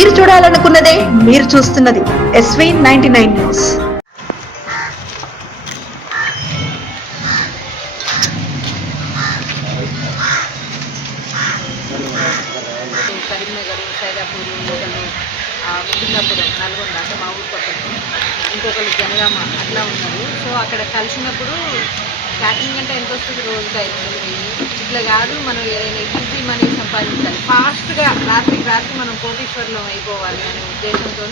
మీరు చూడాలనుకున్నదే మీరు చూస్తున్నది SV99 న్యూస్. కరీంనగర్, సైదాపూర్, ఒకళ్ళు ముకుందాపురం, నల్గొండ అంటే మా ఊరు పక్కన, ఇంకొకళ్ళు జనగామ అట్లా ఉన్నారు. సో అక్కడ కలిసినప్పుడు క్యాటరింగ్ అంటే ఎంత వస్తుంది, రోజుకి 5,000 ఇట్లా కాదు, మనం ఏదైనా ఈజీ మనీ సంపాదించాలి, ఫాస్ట్గా రాత్రికి రాత్రి మనం కోటీశ్వరులం అయిపోవాలి అనే ఉద్దేశంతో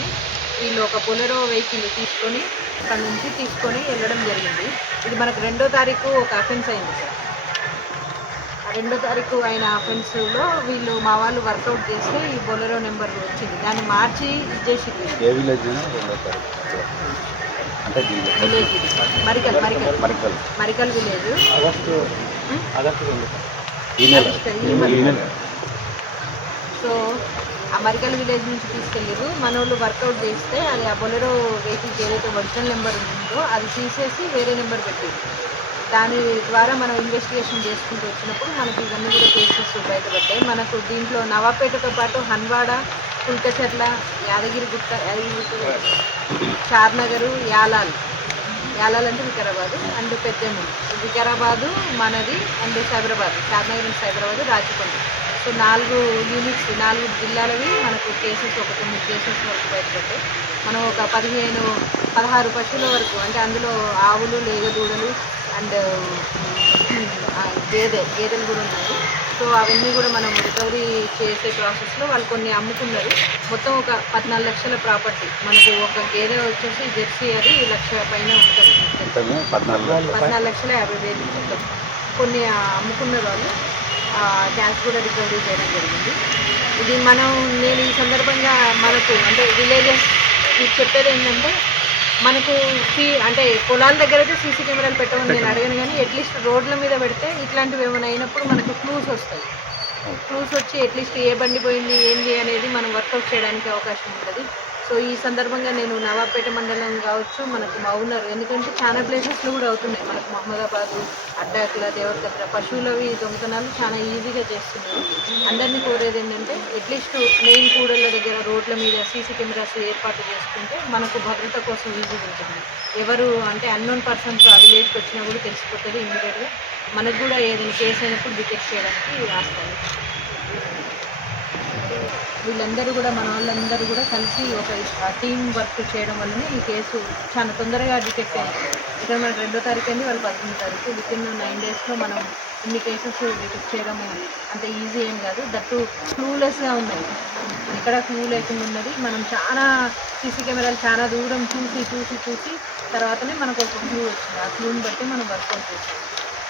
వీళ్ళు ఒక బొలెరో వెహికల్ తీసుకొని అక్కడ నుంచి తీసుకొని వెళ్ళడం జరిగింది. ఇది మనకు 2వ తారీఖు ఒక అఫెన్స్ అయింది సార్. 2వ తారీఖు అయిన అఫెన్స్లో వీళ్ళు మా వాళ్ళు వర్కౌట్ చేస్తే ఈ బొలెరో నెంబర్ వచ్చింది, దాన్ని మార్చి ఇచ్చేసి విలేజ్ మరికల్ విలేజ్. సో ఆ మరికల్ విలేజ్ నుంచి తీసుకెళ్ళారు. మన వాళ్ళు వర్కౌట్ చేస్తే అది ఆ బొలెరో వెహికల్కి ఏదైతే ఒరిజినల్ నెంబర్ ఉందో అది తీసేసి వేరే నెంబర్ పెట్టారు. దాని ద్వారా మనం ఇన్వెస్టిగేషన్ చేసుకుంటూ వచ్చినప్పుడు మనకి ఇవన్నీ కూడా కేసెస్ బయటపడ్డాయి. మనకు దీంట్లో నవాపేటతో పాటు హన్వాడ, కుల్కచర్ల, యాదగిరిగుట్ట, చార్నగరు, యాలాల్ అంటే వికారాబాదు అండ్ పెద్దెమూరు, వికారాబాదు మనది and Cyberabad, చార్నగర్ and Cyberabad, Rachakonda. So 4 units, 4 జిల్లాలవి మనకు కేసెస్, ఒక 9 కేసెస్ వరకు బయటపడ్డాయి. మనం ఒక 16 పశువుల వరకు, అంటే అందులో ఆవులు, లేగదూడలు అండ్ గేదెలు కూడా ఉన్నాయి. సో అవన్నీ కూడా మనం రికవరీ చేసే ప్రాసెస్లో వాళ్ళు కొన్ని అమ్ముకున్నారు. మొత్తం ఒక 14 లక్షల ప్రాపర్టీ. మనకు ఒక గేదె వచ్చేసి జెర్సీ అది 1 లక్ష పైన ఉంటుంది, 14,50,000 మొత్తం. కొన్ని అమ్ముకున్న వాళ్ళు క్యాష్ కూడా రికవరీ చేయడం జరిగింది. ఇది నేను ఈ సందర్భంగా మనకు అంటే విలేజెస్ చెప్పేది ఏంటంటే, మనకు అంటే పొలాల దగ్గర అయితే సీసీ కెమెరాలు పెట్టమని నేను అడగను, కానీ అట్లీస్ట్ రోడ్ల మీద పెడితే ఇట్లాంటివి ఏమైనా అయినప్పుడు మనకు క్లూస్ వస్తాయి. క్లూస్ వచ్చి అట్లీస్ట్ ఏ బండి పోయింది ఏంది అనేది మనం వర్కౌట్ చేయడానికి అవకాశం ఉంటుంది. సో ఈ సందర్భంగా నేను నవాబ్పేట మండలం కావచ్చు, మనకు మౌనర్, ఎందుకంటే చాలా ప్లేసెస్లో కూడా అవుతున్నాయి. మనకు మహమ్మదాబాదు, అడ్డాకుల, దేవరకద్ర పశువులవి దొంగతనాలు చాలా ఈజీగా చేస్తున్నారు. అందరినీ కోరేది ఏంటంటే అట్లీస్ట్ మెయిన్ కూడళ్ళ దగ్గర రోడ్ల మీద సీసీ కెమెరాస్ ఏర్పాటు చేసుకుంటే మనకు భద్రత కోసం ఈజీగా ఉంటుంది. ఎవరు అంటే అన్నోన్ పర్సన్స్ ఆ విలేజ్కి వచ్చినా కూడా తెలిసిపోతుంది ఇమ్మీడియట్గా. మనకు కూడా ఏదైనా కేసు అయినప్పుడు డిటెక్ట్ చేయడానికి రాస్తారు. వీళ్ళందరూ కూడా, మన వాళ్ళందరూ కూడా కలిసి ఒక టీం వర్క్ చేయడం వల్లనే ఈ కేసు చాలా తొందరగా డిటెక్ట్ అయింది. ఇక్కడ మనకు 2వ తారీఖు అయింది, వాళ్ళు 11వ తారీఖు. వితిన్ 9 డేస్లో మనం ఇన్ని కేసెస్ డిటెక్ట్ చేయడం అంత ఈజీ ఏం కాదు. దట్టు క్లూలెస్గా ఉన్నాయి, ఎక్కడ క్లూ లేకుండా ఉన్నది. మనం చాలా సీసీ కెమెరాలు చాలా దూరం చూసి తర్వాతనే మనకు ఒక క్లూ వచ్చింది. ఆ క్లూని బట్టి మనం వర్కౌట్ చేస్తాం.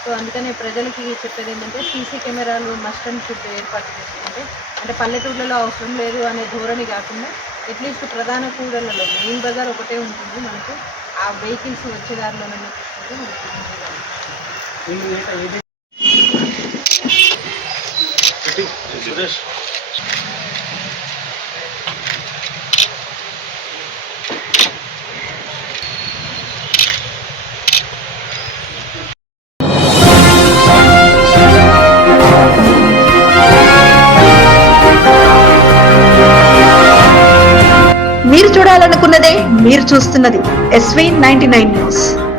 సో అందుకనే ప్రజలకి చెప్పేది ఏంటంటే, సీసీ కెమెరాలు మస్ట్ అండ్ షుడ్ ఏర్పాటు చేసుకుంటే, అంటే పల్లెటూళ్ళలో అవసరం లేదు అనే ధోరణి కాకుండా అట్లీస్ట్ ప్రధాన కూడళ్లలో మెయిన్ బజార్ ఒకటే ఉంటుంది మనకు, ఆ వెహికల్స్ వచ్చే దారిలోనే తీసుకుంటే మీరు చూడాలనుకున్నదే మీరు చూస్తున్నది SV99 న్యూస్.